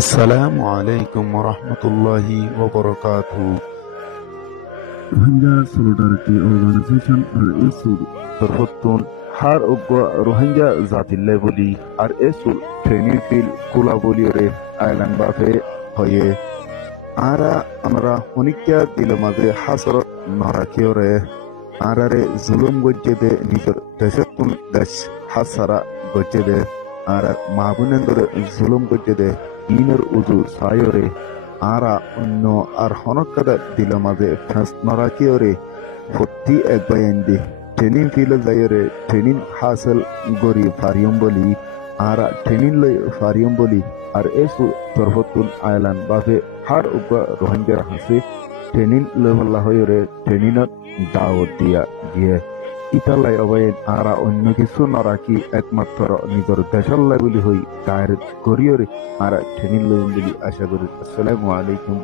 আসসালামু আলাইকুম ওরহমতুল্লাহি ওবরকাতুহু। Rohingya Solidarity Organization RSU Torfotun har ugwa Rohingya জাতিল্লাই বলি আর এসুল ট্রেনিং ফিল কুলা বলি রে আইলান বাফে হয়ে আরা আমরা হনিকা দিল মাঝে হাসরত নরাকিও রে আরারে জুলুম গজ্জে দে নিজের দেশতুন দেশ হাসারা গজ্জে দে আর মাহবুনেন্দর জুলুম গজ্জে দে ইনের উজু সায়রে আরা অন্য আর হনকাদা দিল মাঝে ফেঁস নরাকিও রে ফত্তি এক বাইন্দি ট্রেনিং ফিল যাইরে ট্রেনিং হাসল গরি ফারিয়ম বলি আর ট্রেনিং লই ফারিয়ম বলি আর এসু তরফতুন আয়লান বাফে হার উগা রোহিঙ্গার হাসে ট্রেনিং লইহল্লা হইরে ট্রেনিংত দাওয়াত দিয়া গিয়ে ইতালাই অবয়েন আরা অন্য কিছু নরাকি একমাত্র নিজের দেশাল্লাই বলি হই গায়ের করিয়রে আরা ট্রেনিং লইম বলি আশা করি। আসসালামু আলাইকুম।